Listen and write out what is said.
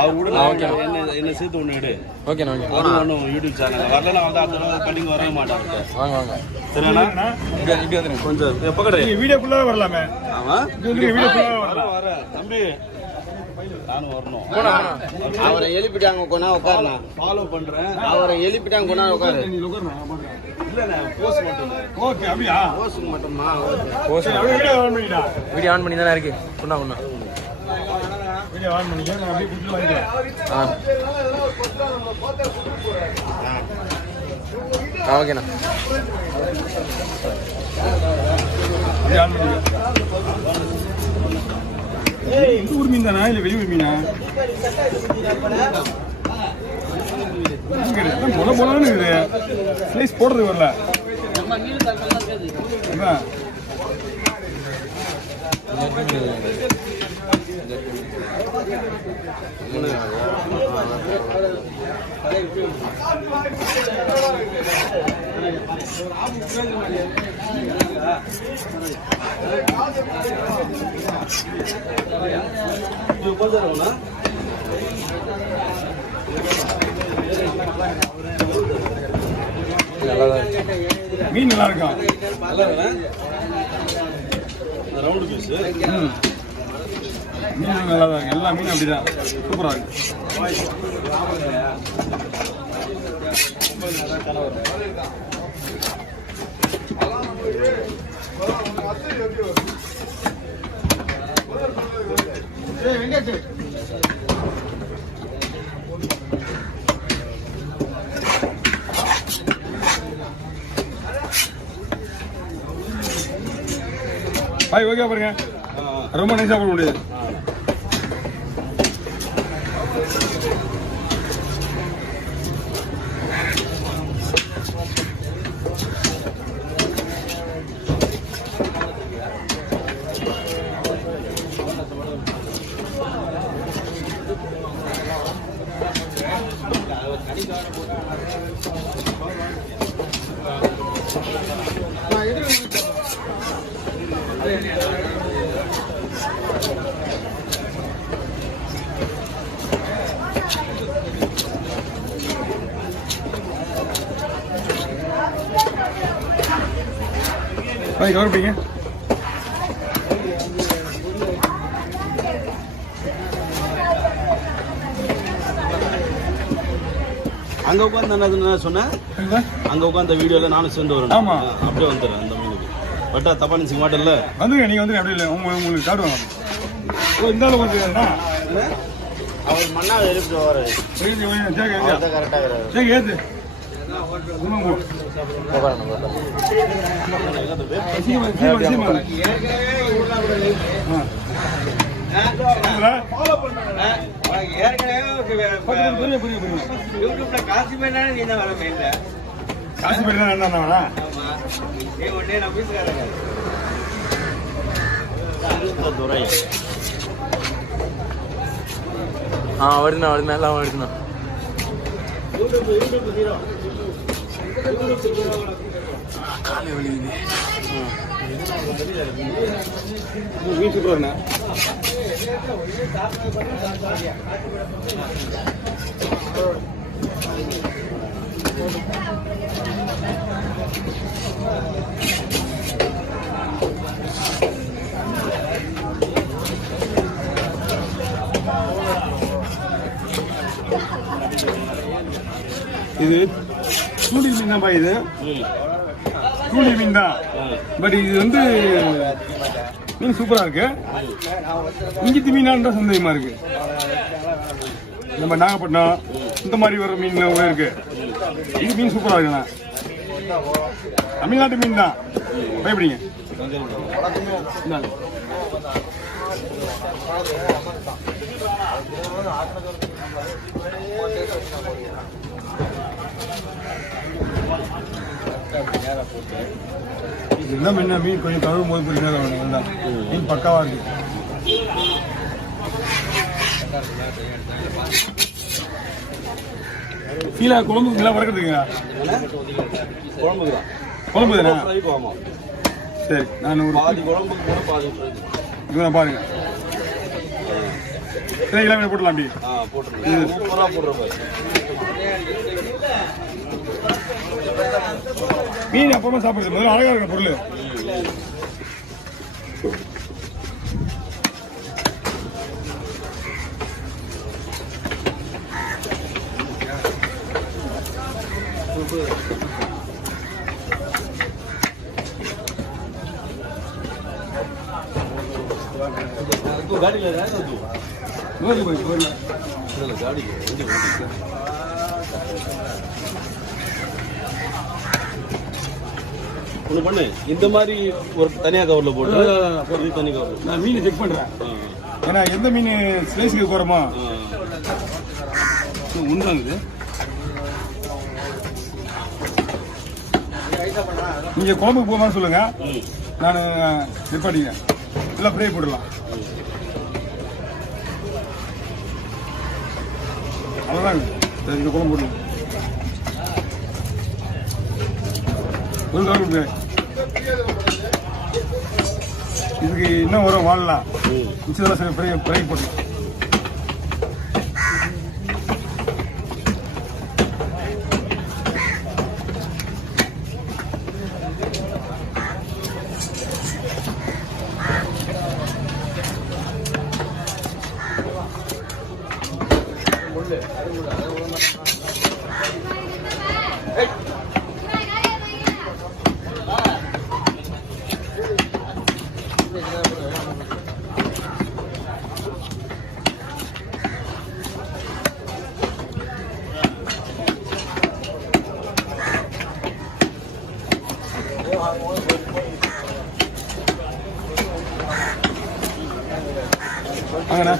அவங்க கூட என்ன சேர்த்து ஒன்று எடு. ஓகேண்ணா ஓகே. அது ஒன்றும் யூடியூப் சேனல் வரல வந்து அடுத்த கட்டிங் வரவே மாட்டாங்க. வாங்க வாங்க. சரிண்ணா இப்படி வந்துடுங்க. கொஞ்சம் எப்போ கிடையாது வீடியோக்குள்ளே வரலாமே. ஆமாம் வீடியோக்குள்ளே வரேன் தம்பி. நானும் வரணும். அவரை எழுப்பிட்டாங்க கொண்டா உட்காருண்ணா. ஃபாலோ பண்றேன். அவரை எழுப்பிட்டாங்க கொண்டா உட்காரு. இல்லண்ணா போஸ்ட் மட்டும். ஓகே அப்படியா? போஸ்ட் மட்டுமா? போஸ்ட் வீடியோ ஆன் பண்ணிடா. வீடியோ ஆன் பண்ணி தானே இருக்கு. கொண்டா கொண்டா. வீடியோ ஆன் பண்ணிக்க. நான் அப்படியே குடிச்சு வாங்கிக்கிறேன். ஓகேண்ணா. அப்படியே ஆன் பண்ணிக்க. இந்த ஊர் மீன் தானா இல்லை வெளியூர் மீனா? பொல பொலன்னு இருக்குது. ஸ்லைஸ் போடுறது வரல. மீன் நல்லா இருக்கா? ரவுண்டு பீஸ் மீன் நல்லா தான் இருக்கு. எல்லா மீனும் அப்படிதான் சூப்பராக இருக்கு. பாய் ஓகே பாருங்க. ரொம்ப நைஸா போட முடியாது. பாய் கவனிப்பீங்க. அங்க உட்காந்து என்ன சொன்னேன்? அங்க உட்காந்து வீடியோல நானும் சேர்ந்து வரேன். ஆமா அப்படியே வந்துடுறேன். அந்த மீனுக்கு பட்டா தப்பா நினைச்சுக்க மாட்டேன்ல. வந்துங்க நீங்க வந்து அப்படி இல்லை உங்களுக்கு காட்டுவாங்க. இந்த அளவுக்கு வந்துருக்கா? அவர் மண்ணாவை எழுப்பிட்டு வர கரெக்டாக சரி ஏத்து காசு பேர் நீ தான் வர மெயின்ல. காசு பேர் தான் என்ன ஒன்னே நான் பேசுறேன். வருதுண்ணா வருதுண்ணா எல்லாம் வருதுண்ணா. காலை வலிக்குது. மீன் சூப்பராண்ணா. இது கூலி மீன் தான். இது கூலி மீன் தான். பட் இது வந்து மீன் சூப்பரா இருக்கு. இங்கிட்டு மீனான சந்தேகமா இருக்கு. நம்ம நாகப்பட்டினம் இந்த மாதிரி வர மீன் இருக்கு. இது மீன் சூப்பரா இருக்குண்ணா. தமிழ்நாட்டு மீன் தான். பயப்படிங்க. என்ன மீன் கொஞ்சம் கழுவும் போது கொஞ்சம் நேரம் வேண்டாம். மீன் பக்காவா இருக்கு. கீழே குழம்புக்கு எல்லாம் வளர்க்குறதுங்க. குழம்பு தானே? சரி நான் ஒரு பாதி குழம்புக்கு கூட பாதி இவனை பாருங்க. எல்லாமே போடலாம் அப்படி. போட்டுருங்க. சூப்பரா போடுறப்ப மீன் அப்பமா சாப்பிடுறது முதல்ல அழகா இருக்கிற பொருள். गाड़ी ले रहा है तू ஓகே பாய் போறல चल गाड़ी वंडी ஒன்று பண்ணு இந்த மாதிரி ஒரு தனியாக கவரில் போட்டு இது தனி கவர். நான் மீனை செக் பண்றேன். ஏன்னா எந்த மீன் ஸ்லைஸ்க்கு போறோமோ உண்டாங்குது. நீங்க குழம்புக்கு போமா சொல்லுங்க, நான் நிப்பாட்டிங்க எல்லாம் ஃப்ரை போடலாம். அவ்வளோதான் இந்த குழம்பு போடலாம். ஒரு குழம்பு இதுக்கு இன்னும் வரும் வாழலாம். மிச்சதெல்லாம் சரி ஃப்ரை போடலாம். வாங்கண்ணா.